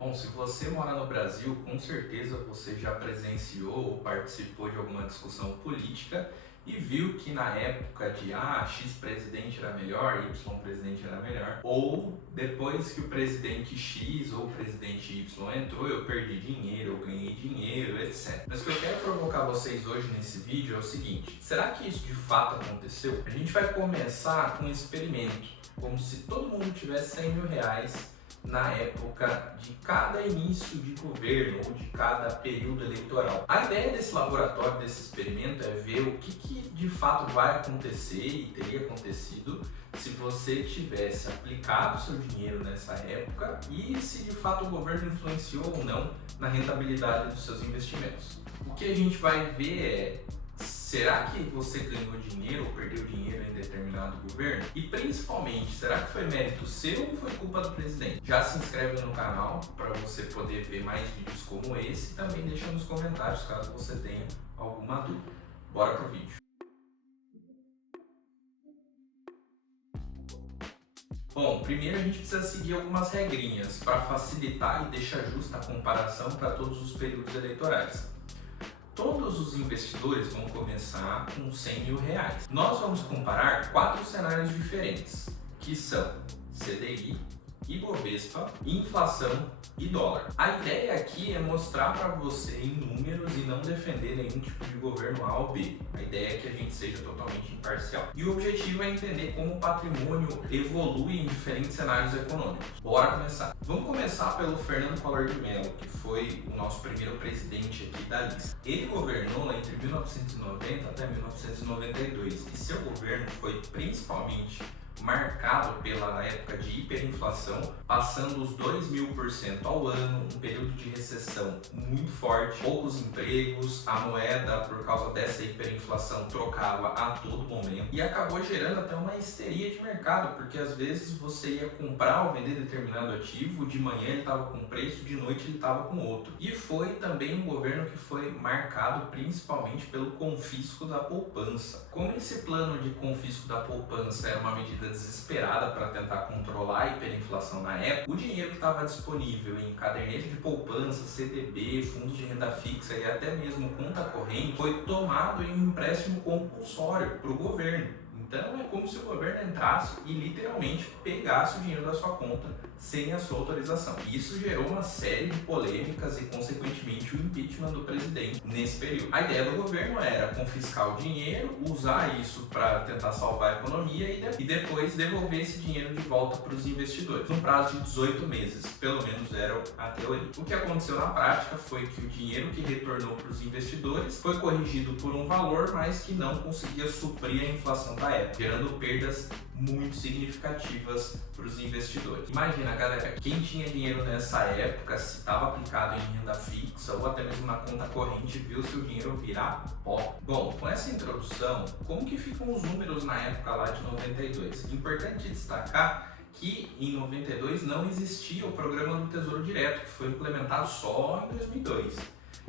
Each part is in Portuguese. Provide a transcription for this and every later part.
Bom, se você mora no Brasil, com certeza você já presenciou ou participou de alguma discussão política e viu que na época de X presidente era melhor, Y presidente era melhor, ou depois que o presidente X ou o presidente Y entrou, eu perdi dinheiro, eu ganhei dinheiro, etc. Mas o que eu quero provocar vocês hoje nesse vídeo é o seguinte: será que isso de fato aconteceu? A gente vai começar com um experimento, como se todo mundo tivesse 100 mil reais na época de cada início de governo ou de cada período eleitoral. A ideia desse laboratório, desse experimento, é ver o que de fato vai acontecer e teria acontecido se você tivesse aplicado seu dinheiro nessa época e se de fato o governo influenciou ou não na rentabilidade dos seus investimentos. O que a gente vai ver é: será que você ganhou dinheiro ou perdeu dinheiro em determinado governo? E principalmente, será que foi mérito seu ou foi culpa do presidente? Já se inscreve no canal para você poder ver mais vídeos como esse e também deixa nos comentários caso você tenha alguma dúvida. Bora pro vídeo. Bom, primeiro a gente precisa seguir algumas regrinhas para facilitar e deixar justa a comparação para todos os períodos eleitorais. Todos os investidores vão começar com 100 mil reais. Nós vamos comparar 4 cenários diferentes, que são CDI, Ibovespa, inflação e dólar. A ideia aqui é mostrar para você em números e não defender nenhum tipo de governo A ou B. A ideia é que a gente seja totalmente imparcial. E o objetivo é entender como o patrimônio evolui em diferentes cenários econômicos. Bora começar. Vamos começar pelo Fernando Collor de Mello, que foi o nosso primeiro presidente aqui da lista. Ele governou entre 1990 até 1992 e seu governo foi principalmente marcado pela época de hiperinflação, passando os 2.000% ao ano, um período de recessão muito forte, poucos empregos, a moeda, por causa dessa hiperinflação, trocava a todo momento e acabou gerando até uma histeria de mercado, porque às vezes você ia comprar ou vender determinado ativo, de manhã ele estava com um preço, de noite ele estava com outro. E foi também um governo que foi marcado principalmente pelo confisco da poupança. Como esse plano de confisco da poupança era uma medida desesperada para tentar controlar a hiperinflação na época, o dinheiro que estava disponível em caderneta de poupança, CDB, fundos de renda fixa e até mesmo conta corrente foi tomado em um empréstimo compulsório para o governo. Então é como se o governo entrasse e literalmente pegasse o dinheiro da sua conta sem a sua autorização. Isso gerou uma série de polêmicas e, consequentemente, o impeachment do presidente nesse período. A ideia do governo era confiscar o dinheiro, usar isso para tentar salvar a economia e depois devolver esse dinheiro de volta para os investidores, no prazo de 18 meses, pelo menos era a teoria. O que aconteceu na prática foi que o dinheiro que retornou para os investidores foi corrigido por um valor, mas que não conseguia suprir a inflação da época, gerando perdas muito significativas para os investidores. Imagina, galera, quem tinha dinheiro nessa época, se estava aplicado em renda fixa ou até mesmo na conta corrente, viu seu dinheiro virar pó. Bom, com essa introdução, como que ficam os números na época lá de 92? Importante destacar que em 92 não existia o programa do Tesouro Direto, que foi implementado só em 2002.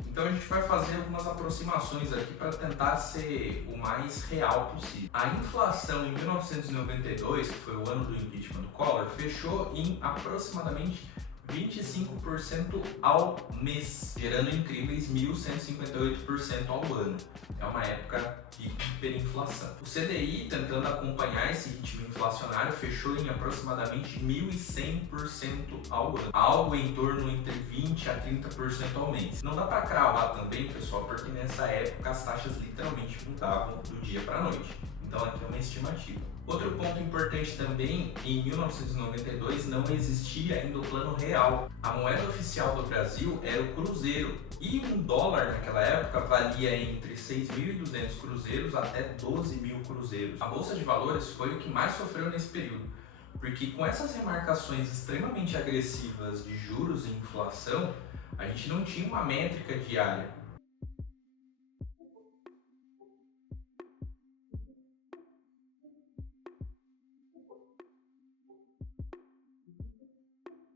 Então a gente vai fazer algumas aproximações aqui para tentar ser o mais real possível. A inflação em 1992, que foi o ano do impeachment do Collor, fechou em aproximadamente 25% ao mês, gerando incríveis 1.158% ao ano. É uma época de hiperinflação. O CDI, tentando acompanhar esse ritmo inflacionário, fechou em aproximadamente 1.100% ao ano, algo em torno entre 20% a 30% ao mês. Não dá para cravar também, pessoal, porque nessa época as taxas literalmente mudavam do dia para a noite. Então aqui é uma estimativa. Outro ponto importante também, em 1992 não existia ainda o plano real. A moeda oficial do Brasil era o cruzeiro e um dólar naquela época valia entre 6.200 cruzeiros até 12.000 cruzeiros. A Bolsa de Valores foi o que mais sofreu nesse período, porque com essas remarcações extremamente agressivas de juros e inflação, a gente não tinha uma métrica diária.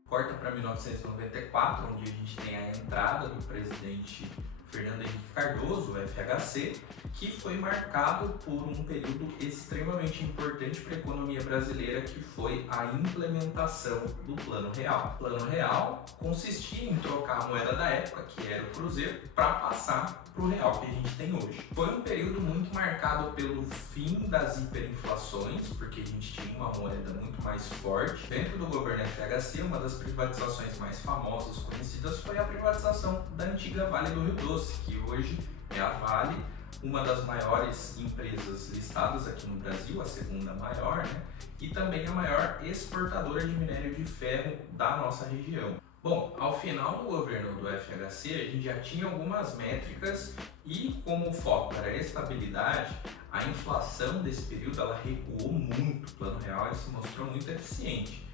Corta para 1994, onde a gente tem a entrada do presidente Fernando Henrique Cardoso, o FHC, que foi marcado por um período extremamente importante para a economia brasileira, que foi a implementação do Plano Real. O Plano Real consistia em trocar a moeda da época, que era o cruzeiro, para passar para o real que a gente tem hoje. Foi um período muito marcado pelo fim das hiperinflações, porque a gente tinha uma moeda muito mais forte. Dentro do governo FHC, uma das privatizações mais famosas, conhecidas, foi a privatização da antiga Vale do Rio Doce, que hoje é a Vale, uma das maiores empresas listadas aqui no Brasil, a segunda maior, né? E também a maior exportadora de minério de ferro da nossa região. Bom, ao final do governo do FHC, a gente já tinha algumas métricas e, como o foco era a estabilidade, a inflação desse período ela recuou muito. O Plano Real se mostrou muito eficiente.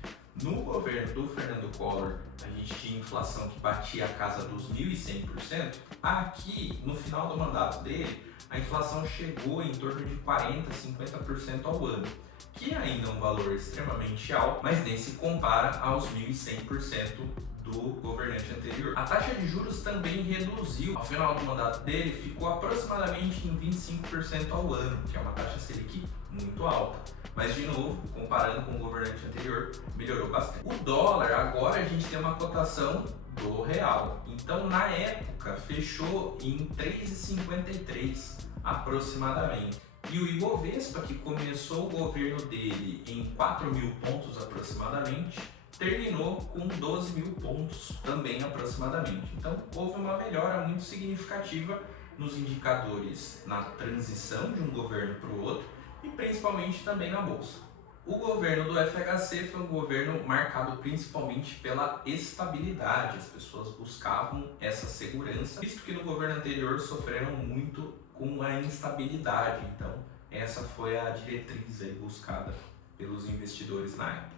No governo do Fernando Collor, a gente tinha inflação que batia a casa dos 1.100%. Aqui, no final do mandato dele, a inflação chegou em torno de 40%, 50% ao ano, que ainda é um valor extremamente alto, mas nem se compara aos 1.100% do governante anterior. A taxa de juros também reduziu. Ao final do mandato dele, ficou aproximadamente em 25% ao ano, que é uma taxa Selic muito alta. Mas, de novo, comparando com o governante anterior, melhorou bastante. O dólar, agora a gente tem uma cotação do real. Então, na época, fechou em 3,53 aproximadamente. E o Ibovespa, que começou o governo dele em 4.000 pontos aproximadamente, terminou com 12.000 pontos também aproximadamente. Então, houve uma melhora muito significativa nos indicadores na transição de um governo para o outro e principalmente também na bolsa. O governo do FHC foi um governo marcado principalmente pela estabilidade. As pessoas buscavam essa segurança, visto que no governo anterior sofreram muito com a instabilidade. Então, essa foi a diretriz aí buscada pelos investidores na época.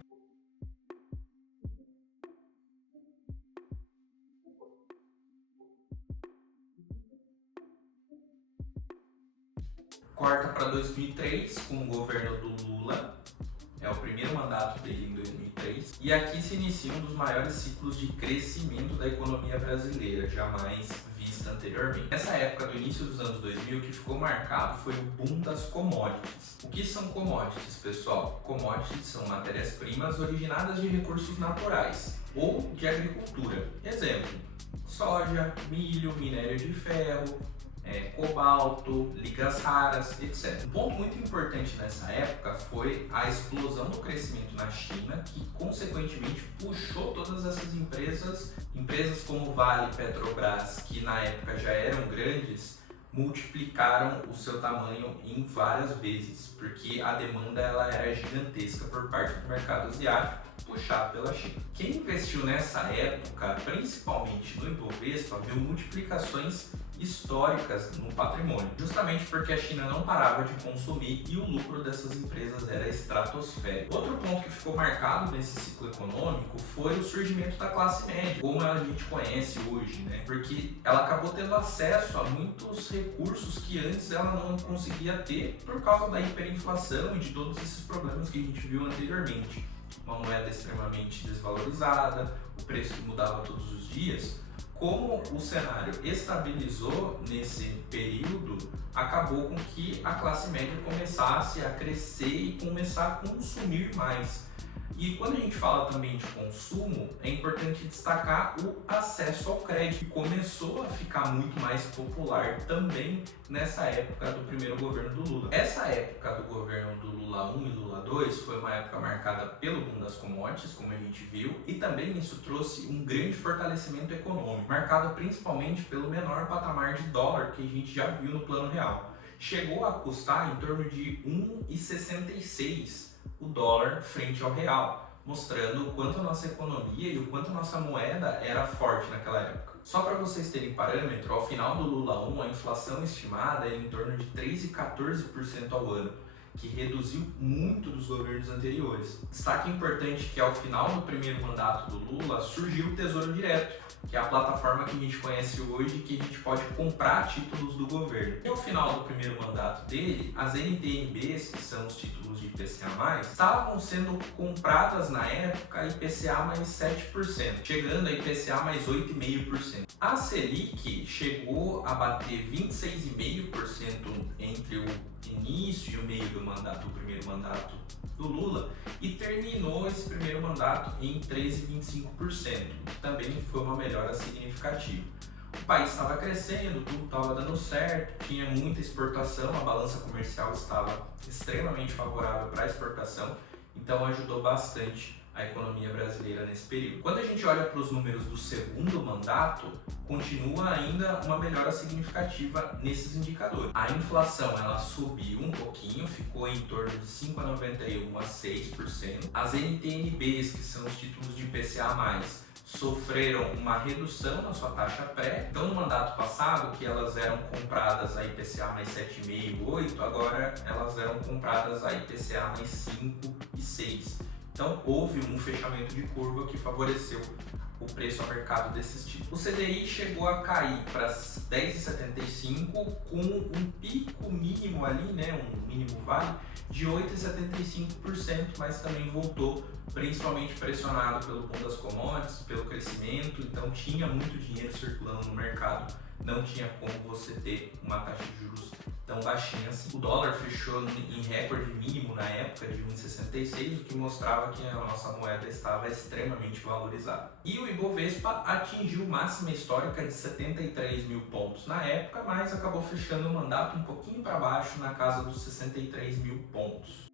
Corta para 2003 com o governo do Lula, é o primeiro mandato dele em 2003, e aqui se inicia um dos maiores ciclos de crescimento da economia brasileira, jamais vista anteriormente. Nessa época do início dos anos 2000, o que ficou marcado foi o boom das commodities. O que são commodities, pessoal? Commodities são matérias-primas originadas de recursos naturais ou de agricultura. Exemplo, soja, milho, minério de ferro, cobalto, ligas raras, etc. Um ponto muito importante nessa época foi a explosão do crescimento na China, que consequentemente puxou todas essas empresas como Vale, Petrobras, que na época já eram grandes, multiplicaram o seu tamanho em várias vezes, porque a demanda ela era gigantesca por parte do mercado asiático, puxado pela China. Quem investiu nessa época, principalmente no Ibovespa, viu multiplicações históricas no patrimônio, justamente porque a China não parava de consumir e o lucro dessas empresas era estratosférico. Outro ponto que ficou marcado nesse ciclo econômico foi o surgimento da classe média, como a gente conhece hoje, né? Porque ela acabou tendo acesso a muitos recursos que antes ela não conseguia ter por causa da hiperinflação e de todos esses problemas que a gente viu anteriormente. Uma moeda extremamente desvalorizada, o preço que mudava todos os dias. Como o cenário estabilizou nesse período, acabou com que a classe média começasse a crescer e começar a consumir mais. E quando a gente fala também de consumo, é importante destacar o acesso ao crédito, que começou a ficar muito mais popular também nessa época do primeiro governo do Lula. Essa época do governo do Lula 1 e Lula 2 foi uma época marcada pelo boom das commodities, como a gente viu, e também isso trouxe um grande fortalecimento econômico, marcado principalmente pelo menor patamar de dólar que a gente já viu no Plano Real. Chegou a custar em torno de 1,66 o dólar frente ao real, mostrando o quanto a nossa economia e o quanto a nossa moeda era forte naquela época. Só para vocês terem parâmetro, ao final do Lula 1, a inflação estimada era em torno de 3,14% ao ano, que reduziu muito dos governos anteriores. Destaque importante que ao final do primeiro mandato do Lula surgiu o Tesouro Direto, que é a plataforma que a gente conhece hoje, que a gente pode comprar títulos do governo. E ao final do primeiro mandato dele, as NTN-Bs, que são os títulos de IPCA+, estavam sendo compradas na época a IPCA mais 7%, chegando a IPCA mais 8,5%. A Selic chegou a bater 26,5% entre o início e o meio do primeiro mandato do Lula, e terminou esse primeiro mandato em 13,25%, que também foi uma melhora significativa. O país estava crescendo, tudo estava dando certo, tinha muita exportação, a balança comercial estava extremamente favorável para a exportação, então ajudou bastante a economia brasileira nesse período. Quando a gente olha para os números do segundo mandato, continua ainda uma melhora significativa nesses indicadores. A inflação ela subiu um pouquinho, ficou em torno de 5,91% a 6%. As NTN-Bs, que são os títulos de IPCA+, sofreram uma redução na sua taxa pré. Então, no mandato passado, que elas eram compradas a IPCA mais 7,5%, 8%, agora elas eram compradas a IPCA mais 5% e 6%. Então, houve um fechamento de curva que favoreceu o preço ao mercado desses títulos. O CDI chegou a cair para 10,75 com um pico mínimo ali, um mínimo vale, de 8,75%, mas também voltou, principalmente pressionado pelo boom das commodities, pelo crescimento, então tinha muito dinheiro circulando no mercado, não tinha como você ter uma taxa de juros tão baixinha assim. O dólar fechou em recorde mínimo na época de 1,66, o que mostrava que a nossa moeda estava extremamente valorizada. E o Ibovespa atingiu máxima histórica de 73 mil pontos na época, mas acabou fechando o mandato um pouquinho para baixo, na casa dos 63 mil pontos.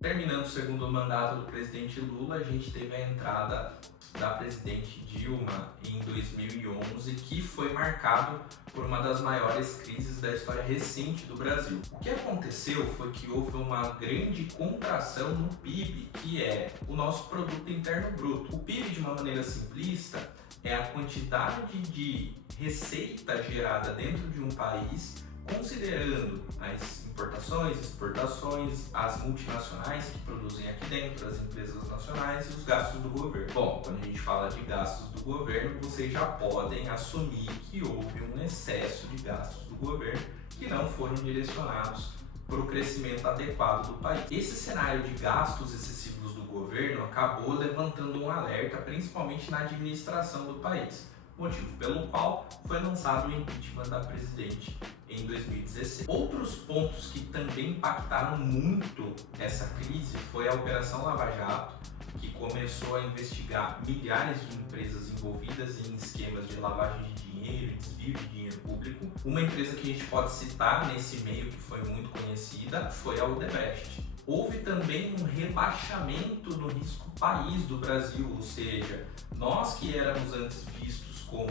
Terminando o segundo mandato do presidente Lula, a gente teve a entrada da presidente Dilma em 2011, que foi marcado por uma das maiores crises da história recente do Brasil. O que aconteceu foi que houve uma grande contração no PIB, que é o nosso Produto Interno Bruto. O PIB, de uma maneira simplista, é a quantidade de receita gerada dentro de um país, considerando as importações, exportações, as multinacionais que produzem aqui dentro, as empresas nacionais e os gastos do governo. Bom, quando a gente fala de gastos do governo, vocês já podem assumir que houve um excesso de gastos do governo que não foram direcionados para o crescimento adequado do país. Esse cenário de gastos excessivos do governo acabou levantando um alerta, principalmente na administração do país, motivo pelo qual foi lançado o impeachment da presidente em 2016. Outros pontos que também impactaram muito essa crise foi a Operação Lava Jato, que começou a investigar milhares de empresas envolvidas em esquemas de lavagem de dinheiro e desvio de dinheiro público. Uma empresa que a gente pode citar nesse meio que foi muito conhecida foi a Odebrecht. Houve também um rebaixamento no risco país do Brasil, ou seja, nós que éramos antes vistos como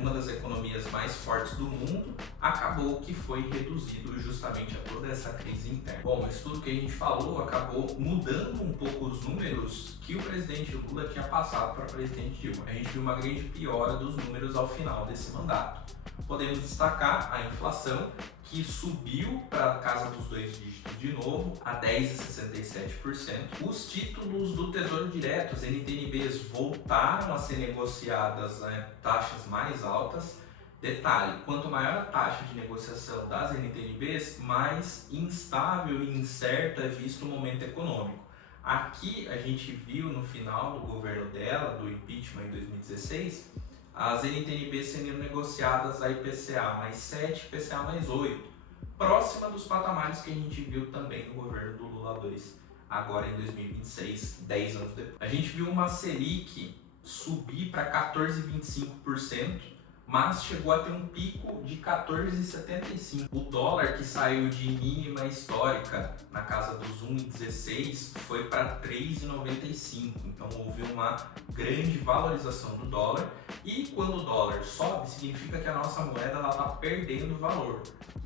uma das economias mais fortes do mundo, acabou que foi reduzido justamente a toda essa crise interna. Bom, isso tudo que a gente falou acabou mudando um pouco os números que o presidente Lula tinha passado para o presidente Dilma. A gente viu uma grande piora dos números ao final desse mandato. Podemos destacar a inflação, que subiu para a casa dos 2 dígitos de novo, a 10,67%. Os títulos do Tesouro Direto, as NTN-Bs, voltaram a ser negociadas a taxas mais altas. Detalhe, quanto maior a taxa de negociação das NTN-Bs, mais instável e incerto é visto o momento econômico. Aqui a gente viu no final do governo dela, do impeachment em 2016, as NTN-Bs sendo negociadas a IPCA mais 7, IPCA mais 8, próxima dos patamares que a gente viu também no governo do Lula 2, agora em 2026, 10 anos depois. A gente viu uma Selic subir para 14,25%, mas chegou a ter um pico de 14,75%. O dólar, que saiu de mínima histórica na casa dos 1,16, foi para 3,95. Então houve uma grande valorização do dólar, e quando o dólar sobe, significa que a nossa moeda está perdendo valor.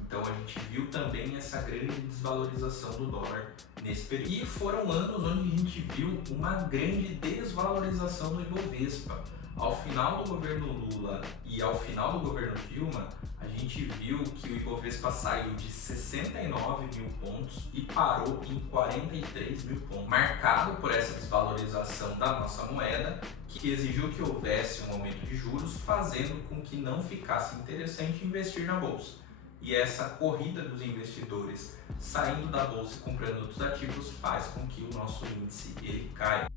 Então a gente viu também essa grande desvalorização do dólar nesse período. E foram anos onde a gente viu uma grande desvalorização do Ibovespa. Ao final do governo Lula e ao final do governo Dilma, a gente viu que o Ibovespa saiu de 69 mil pontos e parou em 43 mil pontos, marcado por essa desvalorização da nossa moeda, que exigiu que houvesse um aumento de juros, fazendo com que não ficasse interessante investir na bolsa. E essa corrida dos investidores saindo da bolsa e comprando outros ativos faz com que o nosso índice ele caia.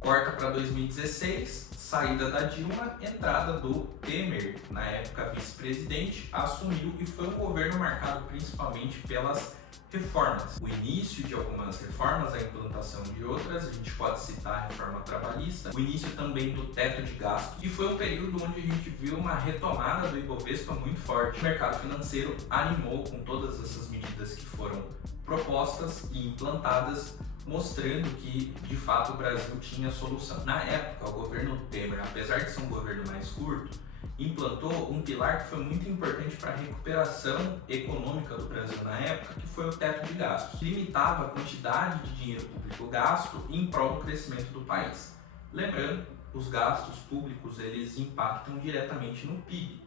Corta para 2016, saída da Dilma, entrada do Temer, na época vice-presidente, assumiu e foi um governo marcado principalmente pelas reformas. O início de algumas reformas, a implantação de outras, a gente pode citar a reforma trabalhista, o início também do teto de gastos, e foi um período onde a gente viu uma retomada do Ibovespa muito forte. O mercado financeiro animou com todas essas medidas que foram propostas e implantadas, mostrando que, de fato, o Brasil tinha solução. Na época, o governo Temer, apesar de ser um governo mais curto, implantou um pilar que foi muito importante para a recuperação econômica do Brasil na época, que foi o teto de gastos. Limitava a quantidade de dinheiro público gasto em prol do crescimento do país. Lembrando, os gastos públicos eles impactam diretamente no PIB.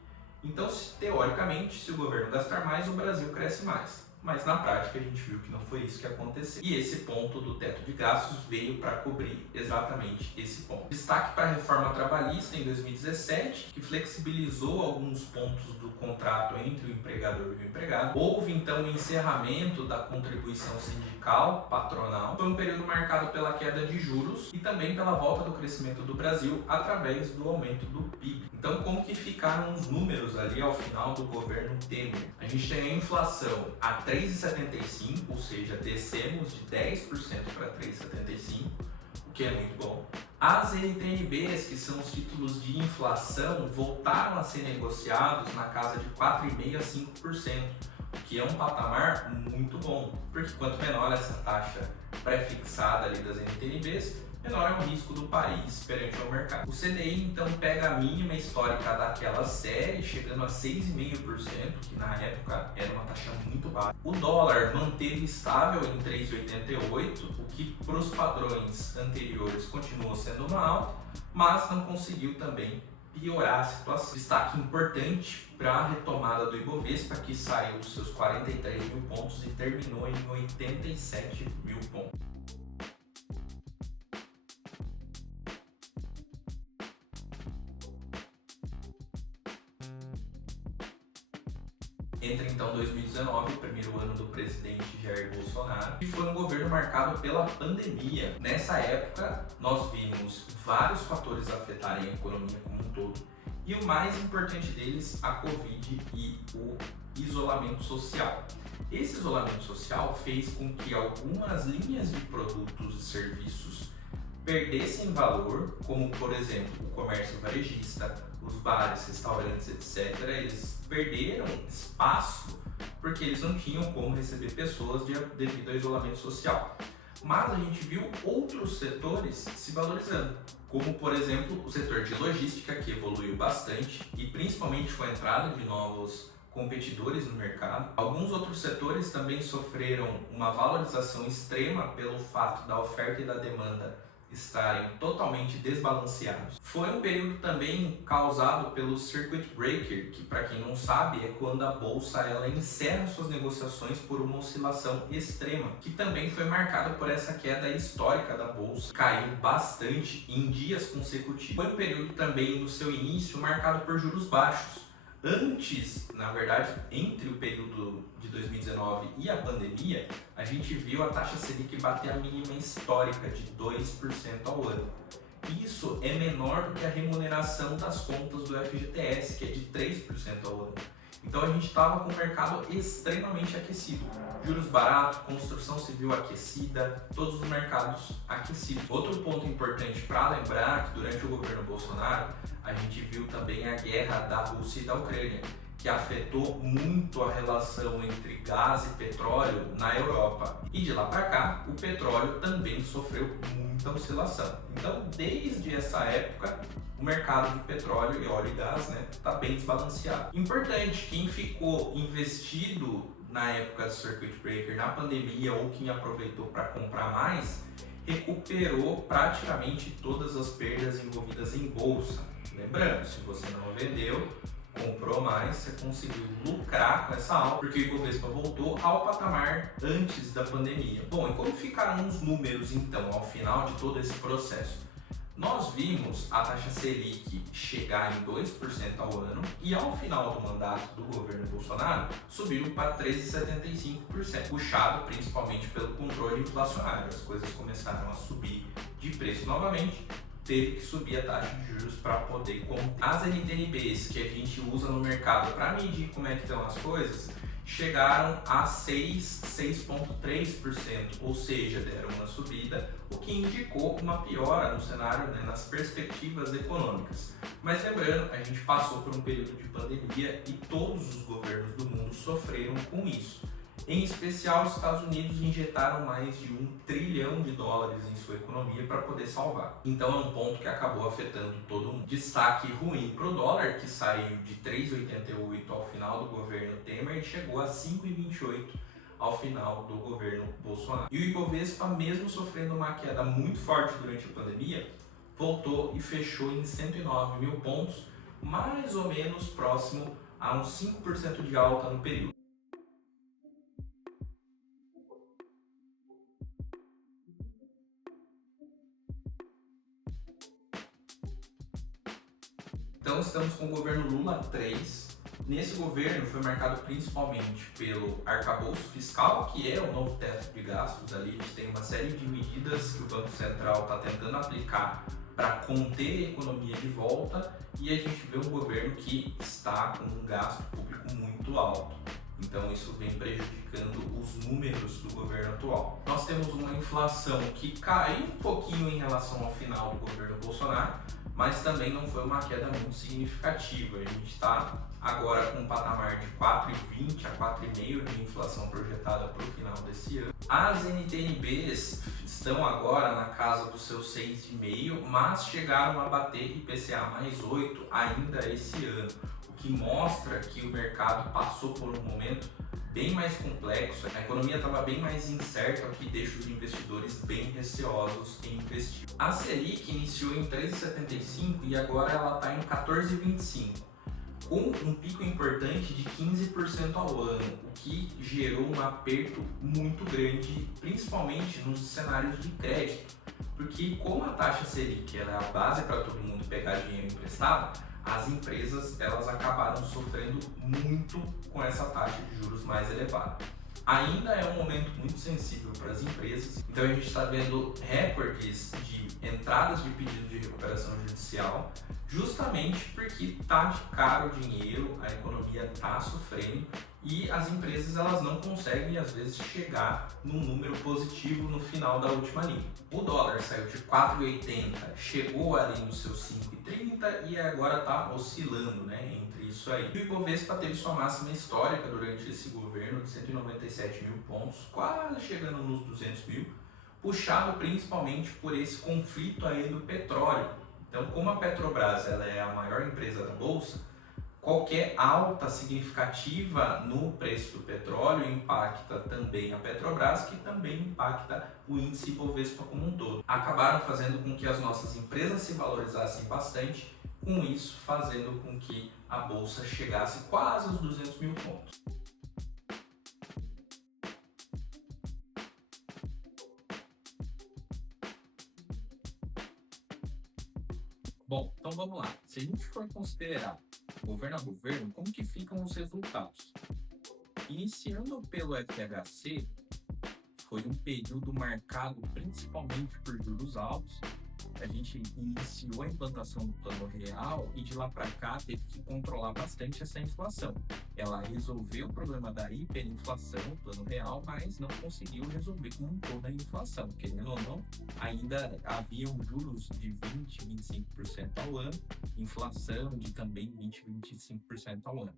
Então, teoricamente, se o governo gastar mais, o Brasil cresce mais. Mas na prática a gente viu que não foi isso que aconteceu. E esse ponto do teto de gastos veio para cobrir exatamente esse ponto. Destaque para a reforma trabalhista em 2017, que flexibilizou alguns pontos do contrato entre o empregador e o empregado. Houve então o encerramento da contribuição sindical patronal. Foi um período marcado pela queda de juros e também pela volta do crescimento do Brasil através do aumento do PIB. Então, como que ficaram os números ali ao final do governo Temer? A gente tem a inflação a 3,75, ou seja, descemos de 10% para 3,75, o que é muito bom. As NTNBs, que são os títulos de inflação, voltaram a ser negociados na casa de 4,5% a 5%, o que é um patamar muito bom, porque quanto menor essa taxa pré-fixada ali das NTNBs, menor é o risco do país perante o mercado. O CDI então pega a mínima histórica daquela série, chegando a 6,5%, que na época era uma taxa muito baixa. O dólar manteve estável em 3,88, o que para os padrões anteriores continuou sendo uma alta, mas não conseguiu também piorar a situação. Destaque importante para a retomada do Ibovespa, que saiu dos seus 43 mil pontos e terminou em 87 mil pontos. Entra então 2019, o primeiro ano do presidente Jair Bolsonaro, e foi um governo marcado pela pandemia. Nessa época, nós vimos vários fatores afetarem a economia como um todo, e o mais importante deles, a Covid e o isolamento social. Esse isolamento social fez com que algumas linhas de produtos e serviços perdessem valor, como por exemplo o comércio varejista, os bares, restaurantes, etc. Eles perderam espaço porque eles não tinham como receber pessoas devido ao isolamento social. Mas a gente viu outros setores se valorizando, como por exemplo o setor de logística, que evoluiu bastante e principalmente com a entrada de novos competidores no mercado. Alguns outros setores também sofreram uma valorização extrema pelo fato da oferta e da demanda estarem totalmente desbalanceados. Foi um período também causado pelo circuit breaker, que para quem não sabe é quando a bolsa ela encerra suas negociações por uma oscilação extrema, que também foi marcada por essa queda histórica da bolsa, caiu bastante em dias consecutivos. Foi um período também no seu início marcado por juros baixos. Antes, na verdade, entre o período de 2019 e a pandemia, a gente viu a taxa Selic bater a mínima histórica de 2% ao ano. Isso é menor do que a remuneração das contas do FGTS, que é de 3% ao ano. Então a gente estava com o mercado extremamente aquecido. Juros baratos, construção civil aquecida, todos os mercados aquecidos. Outro ponto importante para lembrar que durante o governo Bolsonaro, a gente viu também a guerra da Rússia e da Ucrânia, que afetou muito a relação entre gás e petróleo na Europa. E de lá para cá, o petróleo também sofreu muita oscilação. Então, desde essa época, o mercado de petróleo e óleo e gás está bem desbalanceado. Importante, quem ficou investido na época do Circuit Breaker, na pandemia, ou quem aproveitou para comprar mais, recuperou praticamente todas as perdas envolvidas em bolsa. Lembrando, se você não vendeu, comprou mais, você conseguiu lucrar com essa alta, porque o Ibovespa voltou ao patamar antes da pandemia. Bom, e como ficaram os números então ao final de todo esse processo? Nós vimos a taxa Selic chegar em 2% ao ano e ao final do mandato do governo Bolsonaro subiu para 13,75%, puxado principalmente pelo controle inflacionário. As coisas começaram a subir de preço novamente, teve que subir a taxa de juros para poder conter. As NTNBs que a gente usa no mercado para medir como é que estão as coisas, chegaram a 6,3%, ou seja, deram uma subida, o que indicou uma piora no cenário, né, nas perspectivas econômicas. Mas lembrando, a gente passou por um período de pandemia e todos os governos do mundo sofreram com isso. Em especial, os Estados Unidos injetaram mais de $1 trilhão em sua economia para poder salvar. Então é um ponto que acabou afetando todo mundo. Destaque ruim para o dólar, que saiu de 3,88 ao final do governo Temer e chegou a 5,28 ao final do governo Bolsonaro. E o Ibovespa, mesmo sofrendo uma queda muito forte durante a pandemia, voltou e fechou em 109 mil pontos, mais ou menos próximo a uns 5% de alta no período. Então estamos com o governo Lula 3. Nesse governo foi marcado principalmente pelo arcabouço fiscal, que é o novo teto de gastos. Ali a gente tem uma série de medidas que o Banco Central está tentando aplicar para conter a economia de volta, e a gente vê um governo que está com um gasto público muito alto. Então isso vem prejudicando os números do governo atual. Nós temos uma inflação que caiu um pouquinho em relação ao final do governo Bolsonaro, mas também não foi uma queda muito significativa. A gente está agora com um patamar de 4,20 a 4,5 de inflação projetada para o final desse ano. As NTNBs estão agora na casa dos seus 6,5, mas chegaram a bater IPCA mais 8 ainda esse ano, o que mostra que o mercado passou por um momento bem mais complexo, a economia estava bem mais incerta, o que deixa os investidores bem receosos em investir. A Selic iniciou em 13,75 e agora ela está em 14,25, com um pico importante de 15% ao ano, o que gerou um aperto muito grande, principalmente nos cenários de crédito, porque como a taxa Selic era a base para todo mundo pegar dinheiro emprestado, as empresas elas acabaram sofrendo muito com essa taxa de juros mais elevada. Ainda é um momento muito sensível para as empresas, então a gente está vendo recordes de entradas de pedido de recuperação judicial, justamente porque está de caro o dinheiro, a economia está sofrendo e as empresas elas não conseguem às vezes chegar num número positivo no final da última linha. O dólar saiu de 4,80, chegou ali nos seus 5,30 e agora está oscilando, né, entre isso aí. E o Ibovespa teve sua máxima histórica durante esse governo de 197 mil pontos, quase chegando nos 200 mil, puxado principalmente por esse conflito aí do petróleo. Então, como a Petrobras ela é a maior empresa da bolsa, qualquer alta significativa no preço do petróleo impacta também a Petrobras, que também impacta o índice Ibovespa como um todo. Acabaram fazendo com que as nossas empresas se valorizassem bastante, com isso fazendo com que a bolsa chegasse quase aos 200 mil pontos. Bom, então vamos lá. Se a gente for considerar governo a governo, como que ficam os resultados? Iniciando pelo FHC, foi um período marcado principalmente por juros altos. A gente iniciou a implantação do Plano Real e de lá para cá teve que controlar bastante essa inflação. Ela resolveu o problema da hiperinflação, o Plano Real, mas não conseguiu resolver como um todo a inflação. Querendo ou não, ainda haviam juros de 20, 25% ao ano, inflação de também 20, 25% ao ano.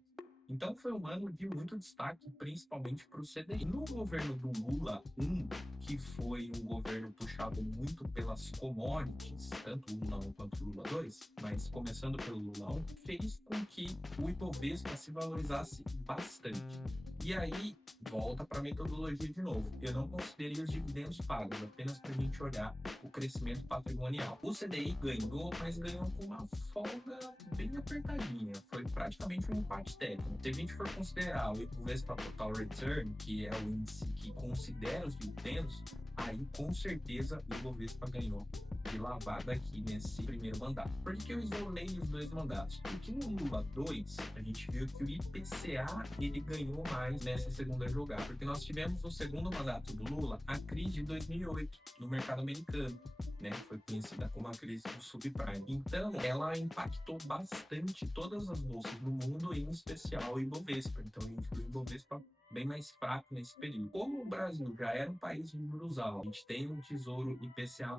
Então foi um ano de muito destaque, principalmente para o CDI. No governo do Lula 1, que foi um governo puxado muito pelas commodities, tanto o Lula 1 quanto o Lula 2, mas começando pelo Lula 1, fez com que o Ibovespa se valorizasse bastante. E aí, volta para a metodologia de novo. Eu não considerei os dividendos pagos, apenas para a gente olhar o crescimento patrimonial. O CDI ganhou, mas ganhou com uma folga bem apertadinha. Foi praticamente um empate técnico. Se a gente for considerar o Ibovespa Total Return, que é o índice que considera os dividendos, aí com certeza o Ibovespa ganhou de lavada aqui nesse primeiro mandato. Por que eu isolei os dois mandatos? Porque no Lula 2, a gente viu que o IPCA ele ganhou mais nessa segunda jogada. Porque nós tivemos no segundo mandato do Lula a crise de 2008 no mercado americano, né? Foi conhecida como a crise do subprime. Então, ela impactou bastante todas as bolsas do mundo, em especial o Ibovespa. Então, a gente viu o Ibovespa bem mais fraco nesse período. Como o Brasil já era um país de juros altos, a gente tem um tesouro IPCA+,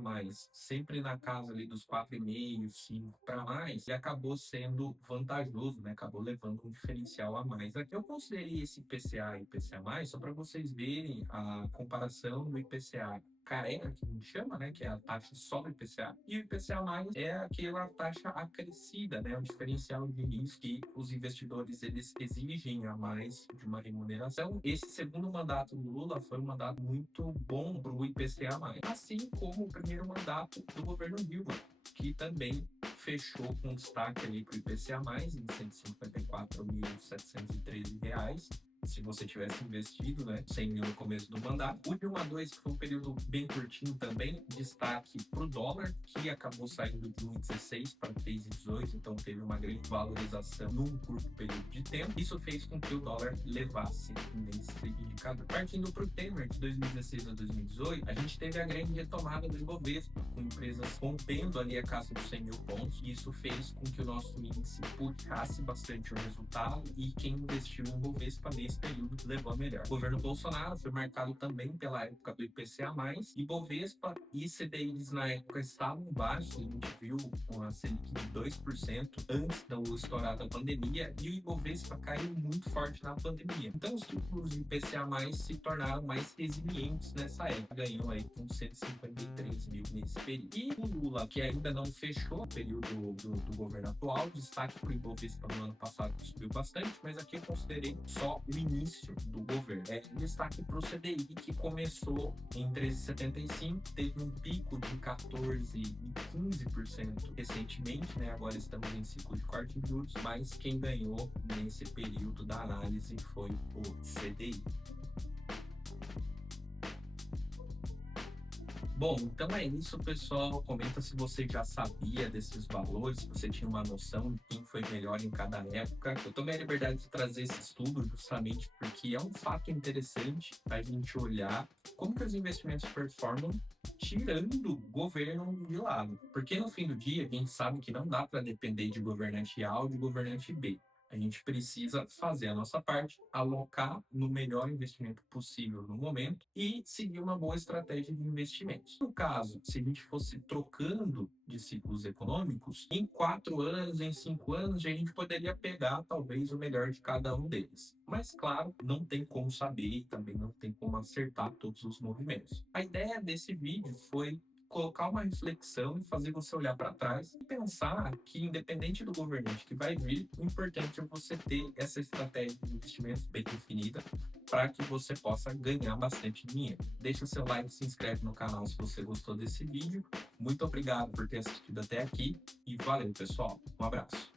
sempre na casa ali dos 4,5, 5 para mais, e acabou sendo vantajoso, né? Acabou levando um diferencial a mais. Aqui eu considerei esse IPCA e IPCA+, só para vocês verem a comparação do IPCA careca, que a gente chama, né, que é a taxa só do IPCA, e o IPCA mais é aquela taxa acrescida, né, o diferencial de risco que os investidores eles exigem a mais de uma remuneração. Esse segundo mandato do Lula foi um mandato muito bom para o IPCA mais, assim como o primeiro mandato do governo Dilma, que também fechou com destaque ali para o IPCA mais em R$ 154.713. Se você tivesse investido, né, 100 mil no começo do mandato. O Dilma 2, que foi um período bem curtinho também, destaque para o dólar, que acabou saindo de 1,16 para 3,18, então teve uma grande valorização num curto período de tempo. Isso fez com que o dólar levasse nesse indicador. Partindo para o Temer, de 2016 a 2018, a gente teve a grande retomada do Ibovespa, com empresas rompendo ali a casa dos 100 mil pontos, e isso fez com que o nosso índice puxasse bastante o resultado, e quem investiu no Ibovespa nesse período levou a melhor. O governo Bolsonaro foi marcado também pela época do IPCA+, Ibovespa e CDIs na época estavam baixos, a gente viu uma Selic de 2% antes da estourada da pandemia, e o Ibovespa caiu muito forte na pandemia. Então os títulos de IPCA+, se tornaram mais resilientes nessa época, ganhou aí com 153 mil nesse período. E o Lula, que ainda não fechou o período do governo atual, destaque para o Ibovespa no ano passado, que subiu bastante, mas aqui eu considerei só o início do governo. Destaque para o CDI, que começou em 13,75, teve um pico de 14% e 15% recentemente, né? Agora estamos em ciclo de corte de juros, mas quem ganhou nesse período da análise foi o CDI. Bom, então é isso, pessoal. Comenta se você já sabia desses valores, se você tinha uma noção de quem foi melhor em cada época. Eu tomei a liberdade de trazer esse estudo justamente porque é um fato interessante a gente olhar como que os investimentos performam tirando o governo de lado. Porque no fim do dia, a gente sabe que não dá para depender de governante A ou de governante B. A gente precisa fazer a nossa parte, alocar no melhor investimento possível no momento e seguir uma boa estratégia de investimentos. No caso, se a gente fosse trocando de ciclos econômicos, em 4 anos, em 5 anos, a gente poderia pegar talvez o melhor de cada um deles. Mas, claro, não tem como saber e também não tem como acertar todos os movimentos. A ideia desse vídeo foi colocar uma reflexão e fazer você olhar para trás e pensar que, independente do governante que vai vir, o importante é você ter essa estratégia de investimentos bem definida para que você possa ganhar bastante dinheiro. Deixa o seu like, se inscreve no canal se você gostou desse vídeo. Muito obrigado por ter assistido até aqui e valeu, pessoal. Um abraço.